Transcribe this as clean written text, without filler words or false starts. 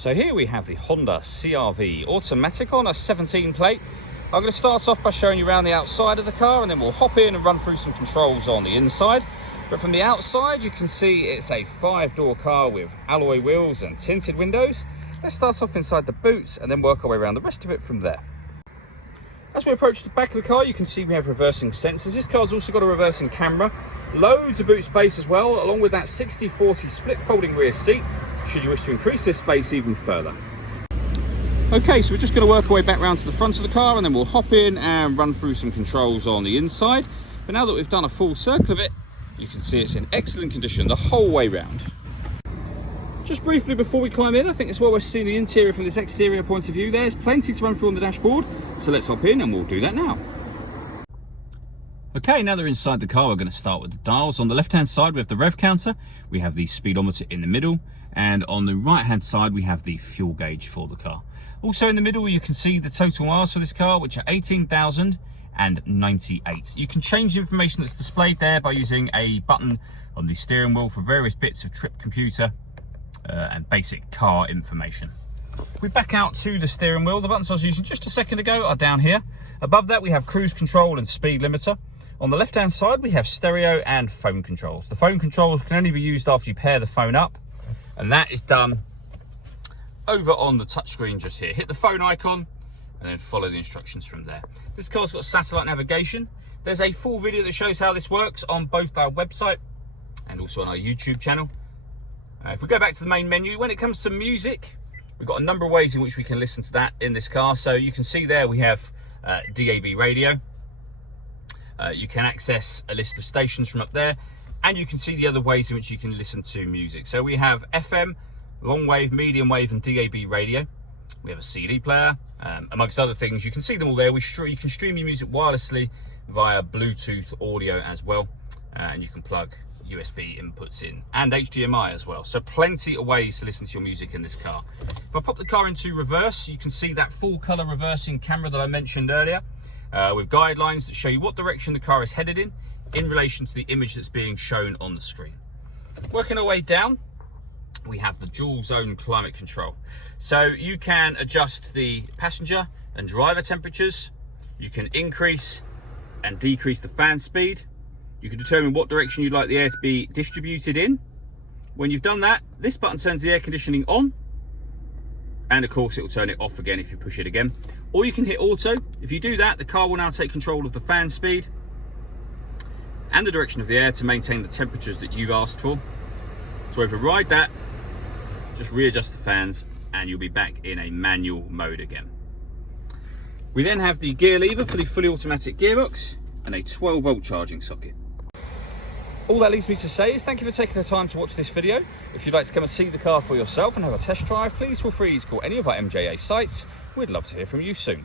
So here we have the Honda CR-V automatic on a 17 plate. I'm going to start off by showing you around the outside of the car, and then we'll hop in and run through some controls on the inside. But from the outside, you can see it's a 5-door car with alloy wheels and tinted windows. Let's start off inside the boots and then work our way around the rest of it from there. As we approach the back of the car, you can see we have reversing sensors. This car's also got a reversing camera, loads of boot space as well, along with that 60/40 split folding rear seat, should you wish to increase this space even further. Okay, so we're just going to work our way back round to the front of the car, and then we'll hop in and run through some controls on the inside. But now that we've done a full circle of it, you can see it's in excellent condition the whole way round. Just briefly before we climb in, I think it's well worth seeing the interior from this exterior point of view. There's plenty to run through on the dashboard, so let's hop in and we'll do that now. Okay, now that we're inside the car, we're going to start with the dials. On the left-hand side, we have the rev counter. We have the speedometer in the middle. And on the right-hand side, we have the fuel gauge for the car. Also in the middle, you can see the total miles for this car, which are 18,098. You can change the information that's displayed there by using a button on the steering wheel for various bits of trip computer and basic car information. If we back out to the steering wheel, the buttons I was using just a second ago are down here. Above that, we have cruise control and speed limiter. On the left-hand side, we have stereo and phone controls. The phone controls can only be used after you pair the phone up, and that is done over on the touchscreen just here. Hit the phone icon and then follow the instructions from there. This car's got satellite navigation. There's a full video that shows how this works on both our website and also on our YouTube channel. If we go back to the main menu, when it comes to music, we've got a number of ways in which we can listen to that in this car. So you can see there we have DAB radio. You can access a list of stations from up there, and you can see the other ways in which you can listen to music. So we have FM, long wave, medium wave, and DAB radio. We have a CD player, amongst other things. You can see them all there. You can stream your music wirelessly via Bluetooth audio as well, and you can plug USB inputs in, and HDMI as well. So plenty of ways to listen to your music in this car. If I pop the car into reverse, you can see that full color reversing camera that I mentioned earlier, with guidelines that show you what direction the car is headed in relation to the image that's being shown on the screen. Working our way down, we have the dual zone climate control. So you can adjust the passenger and driver temperatures. You can increase and decrease the fan speed. You can determine what direction you'd like the air to be distributed in. When you've done that, this button turns the air conditioning on, and of course it will turn it off again if you push it again. Or you can hit auto. If you do that, the car will now take control of the fan speed and the direction of the air to maintain the temperatures that you've asked for. To override that, just readjust the fans and you'll be back in a manual mode again. We then have the gear lever for the fully automatic gearbox and a 12-volt charging socket. All that leaves me to say is thank you for taking the time to watch this video. If you'd like to come and see the car for yourself and have a test drive, please feel free to call any of our MJA sites. We'd love to hear from you soon.